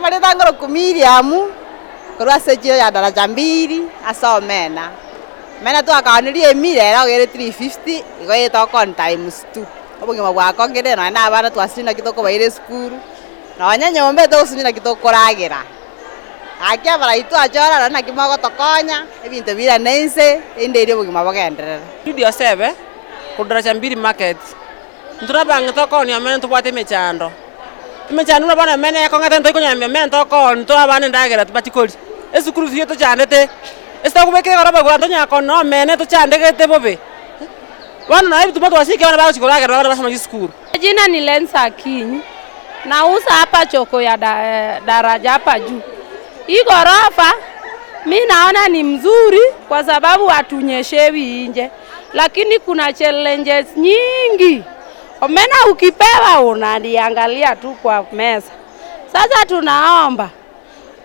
Marita ngoro kumiriamu korwa sejio ya daraja 2 asomena. Mena tu akanirie mire ra gere 350 igoyeta con times 2. Obugima bwako ngire na abana twasina kitoko baire skuru. Na wanyanyombe to usina kitoko ragira. Akia baraitu achora na kimago tokonya ebintu bira nense inde ire bugima bagenderera. Studio 7 ku daraja 2 market. Nturabanga tokonya amene tubwate mechando. Mechando na bana mene yakongata ntoikonya mene toko nto abana ndagera tubatikoli. Esukuru zieto chandete. Esta kubeke garaba gwanto nyako no mene to chandegete bobe. Wana na hivi tumato wasiki wana bao chikola gara bana basoma skuru. Jina ni Lensa Akinyi. Nauza hapa choko ya daraja hapa juu. Hii ghorofa mimi naona ni mzuri kwa sababu hatunyeshewi nje. Lakini kuna challenges nyingi. Omena ukipewa unaliangalia tu kwa meza. Sasa tunaomba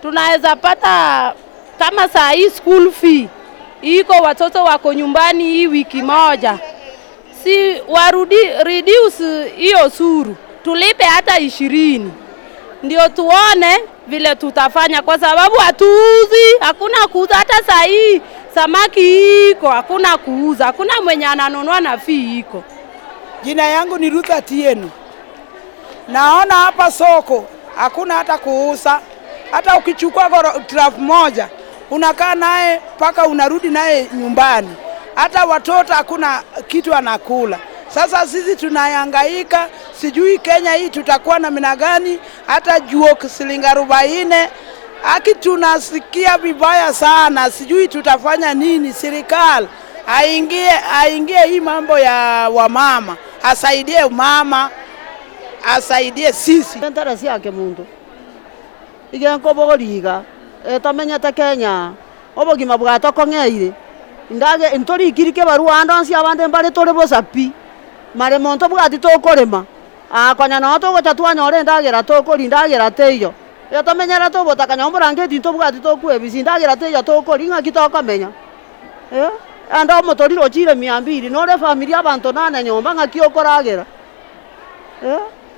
tunaweza pata kama saa hii school fee iko watoto wako nyumbani hii wiki moja, si warudi reduce hiyo suru tulipe hata 20 ndio tuone vile tutafanya, kwa sababu hatuuzi, hakuna kuuza. Hata saa hii samaki iko hakuna kuuza, hakuna mwenye ananunua na fee iko. Jina yangu ni Ruth Atieno. Naona hapa soko hakuna hata kuuza. Hata ukichukua traf moja unakaa naye paka unarudi naye nyumbani. Hata watoto hakuna kitu anakula. Sasa sisi tunahangaika, sijui Kenya hii tutakuwa na mina gani, hata juo shilingi 40. Haki tunasikia vibaya sana, sijui tutafanya nini. Serikali aingie hii mambo ya wamama, asaidie mama, asaidie sisi. Interesi yake mundu igenko bogoriga etamenyete Kenya obogima bwatokong'eire ndage intori ikirike barua andonsi abande mbare tore bosapi mare monto bwati tokorema akonya no togocha twanyore ndagera tokori ndagera teyo etamenyera to botakanya omurangeti to bwati tokwebisi ndagera teyo tokori ng'aki tokomenya ando motoriro chire 200 nore familia abantu 8 nyomba ng'aki okoragera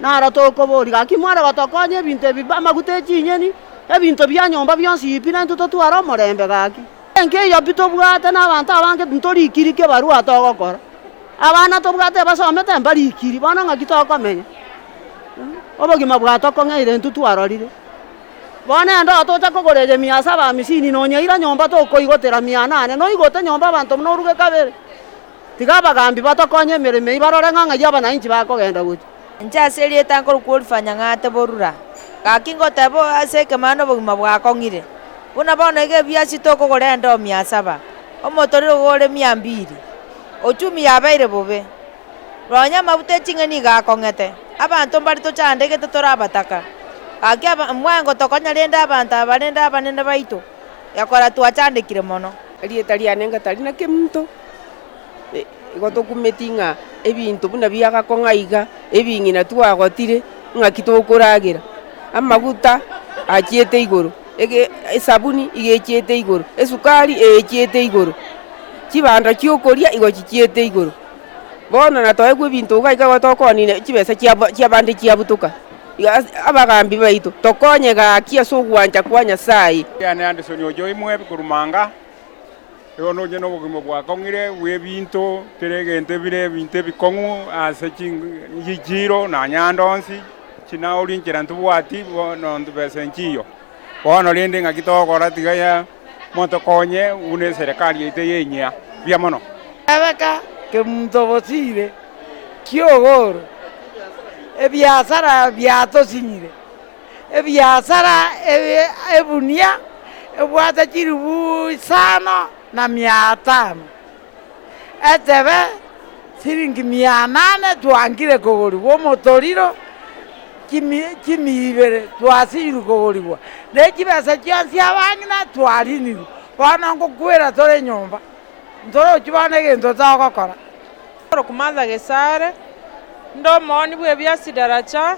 nara tokobori akimwara gatokonye ebintu biba magute chinyeni ebintu bya nyomba byonsi ipina ntuto twara morembe gaki enke yo bito bwate na abantu abange ntori ikirike barua togokora abana to bwate basomete mbari ikiri bana ng'aki tokomenya obogima bwatokong'eire ntutu arorire bone ndo tocha kogoreje 750 nonyeira nyomba tokoigotera 800 no igote nyomba abantu mnoruge kabere tigabagambi batokonye mirime ibarore ng'ang'a yabana inchi bakogenda guchi Nchaserie tankoro kwolifanya ng'ate borura. Kakingo tebo aseke mano bogima bwakong'ire. Buna bono ege biasi toko gorenda 700. Omotoriro gore 200. Ochumi yabaire bobe. Ronya mabute chingeni gakong'ete. Abantu mbari tochandege torabataka. Akia mwango tokonya renda abantu abanenda baito. Yakora twachandikire mono. Alietalia nenga talina kemuntu. Igoto kumetinga ebintu buna biyaga kongaiga ebingina twagotire ng'aki tokuragira amaguta achiete iguru ege sabuni igechiete iguru esukari echiete iguru chibanda chiokoria igochiete iguru bona na toegwe ebintu gaiga gotokonine chibesa chiabande chiabutuka abagambi baito tokonye gaki asogwanja kwa Nyasaye. Yani Anderson Ojo imwe kurumanga ono jeno bogimo bwakongire webinto teregente bire binte bikongu asechingiro na nyandonsi china olinkira ntubwati bono ntubesenchiyo bono linde ngakitogora tigaya montokonye une serikali ite yenya bia mono abaka ke mtobotire kiogoro ebiasara biatosinyire ebiasara ebunia ebwata chirubu sana na 500 etebe siringi 800 twangire kogoribwa motoriro kimibere twasiru kogoribwa nekibesa chionsi abang'ina twariniru bono ngokwera tore nyomba ntoro chibane gento tagokora kumaza gesare ndo moni bwe byasi daracha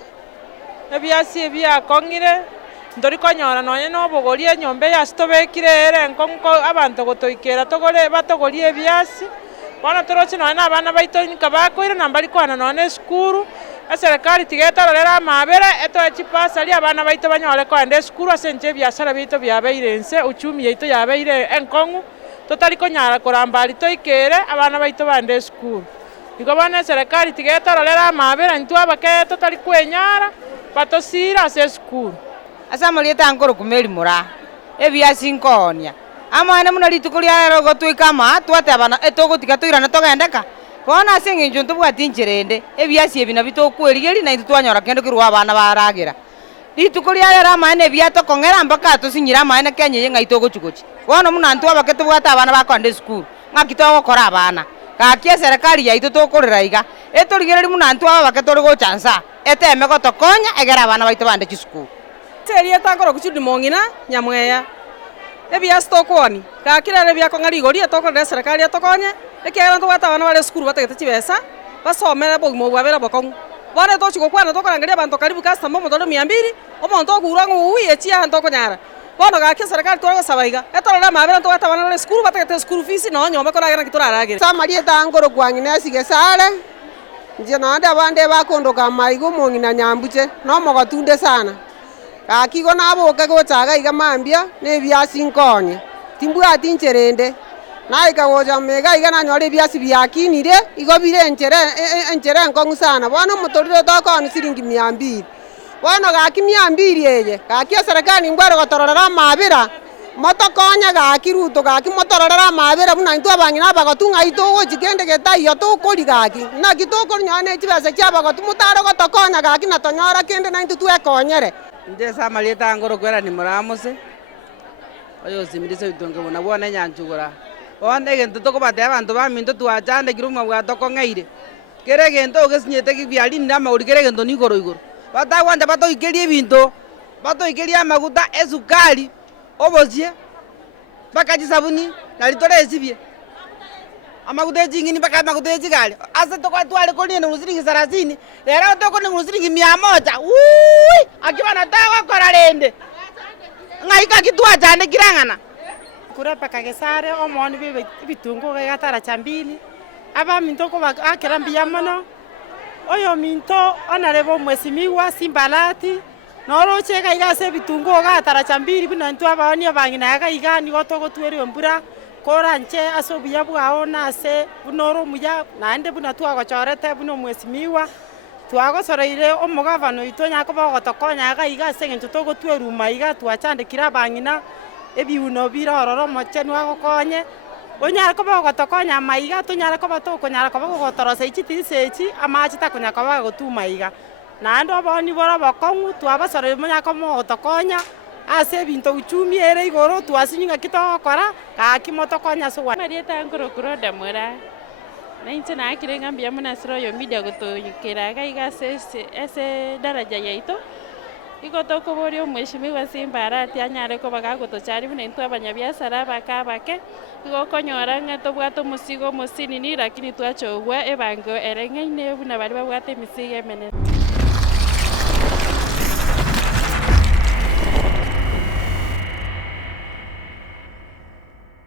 ebyasi ebyakongire ndori konyora nonye nobogorie nyombe yasitobekire ere nkonko abantu gotoikera togore batogorie ebyasi bono toroche nonye abana baito nika bakoire nambari kwana nonye skuru eserikali tigetororera amabere etoe chipasari abana baito banyore koenda esukuru ase enche ebiasara bito biabeire nse uchumi yaito yabeire enkong'u totari konyara korambari toikere abana baito bande esukuru igo bono eserikali tigetororera amabere intwe abake totari kwenyara batosira ase esukuru ase amariete ankorokumeri mora ebiasi nkonia amaene muna rituko riarero gotwika ama twatebana etogotika toirana togendeka bono ase eng'encho ntobwati ncherende ebiasi ebi nabio tokwerigeria na intwe twanyora kende kirwa abana baragira rituko riarero amaene ebiatokong'era mpaka tosinyire amaene kenya eye ng'ai togochigochi bono muna ntwe abake tobwate abana bakoenda esukuru ng'aki togokora abana gaki eserikali yaito tokorera iga etorigereria muna ntwe abake tori gochansa eteme gotokonya egera abana baito bande chisukuru seria takoro kuchudi mong'ina nyamweya ebiasi tokwoni gakirere biakong'ari igori etokorera eserikali etokonye ekegera ntobwate abana bare esukuru batagete chibesa basomere obogima bwabere bokong'u bono tochigokwana tokorangeria abanto karibu customer omotore 200 omonto okura ng'ui echi ante okonyara bono gaki eserikali torogosaba iga etorore amabere ntobwate abana bare esukuru batagete esukuru fees no nyomba koragera naki toraragere samariete ankorokwang'ina esige sare nche nonde abande bakondoka maigo mong'ina nyambuche nomogotunde sana gakigo naboke gochaga iga mambia na ebiasi nkonye timbwati ncherende naika gocha mega iga nanyora ebiasi biakinire igo bire enchere nkong'u sana bono omotorire tokoni siringi 200 bono gaki 200 eye gaki eserikali ngware gotororera amabera motokonya gaki ruto gaki motororera amabera buna intwe abang'ina abagotu ng'ai togochi kende getaiyo tokori gaki naki tokorinyora na echibesa chia abagotu motare gotokonya gaki natonyora kende na intwe twekonyere nde samariete ankorokwera ni muramuse oyo simirise bitonge buna bwone nyanchugura bonde gento tokobate abanto baminto twachandekire omwa bwatokong'eire kere gento ogesinyete kibiarinire amauri kere gento ni igoro batagwanja batoikerie ebinto batoikerie amaguta esukari obosie mpaka chisabuni nari toresibie amaguta eching'ini mpaka amaguta echigari ase tokatware korine nuru siringi 30 rero tokone nuru siringi 100 akibana tagokora rende ng'ai kaki twachandekire ng'ana kurepa kagesare omoni bitungo gatara chambili aba minto ko akera mbia mono oyo minto onarebo mwesimiwa simbalati noro cheka igase bitungo gatara chambili buna ntu abani abang'ina igani gotogo twere mbura kora nche asobuya bwao nase bunoro muya nande buna twagochorete buno mwesimiwa twagosoroire omogavano itonya ko bagotokonya igase ng'encho togotweruma iga twachandekire abang'ina ebiuno birororo mochenu agokonye onyara ko bagotokonya maiga tonyara ko batokonyara ko bagotorosa ichitirisechi amachi takonya ko bagotuma iga nando aboni bora bakong'u twabasoroire monyako mogotokonya ase ebinto uchumi ere igoro twasinyinga kitokora gaki motokonya sowa mariete ankorokuro damora na inche nakire ngambia muna siro yo media gotoyikiraga igase ese daraja yaito igotokobori omweshimiwa simbarati anyare ko bagagotochari buna intwe abanyabiasara bakabake igokonyora ng'ato bwato musigo musinini lakini twachogwa ebango ereng'aine buna bari babwate emisigo emenene.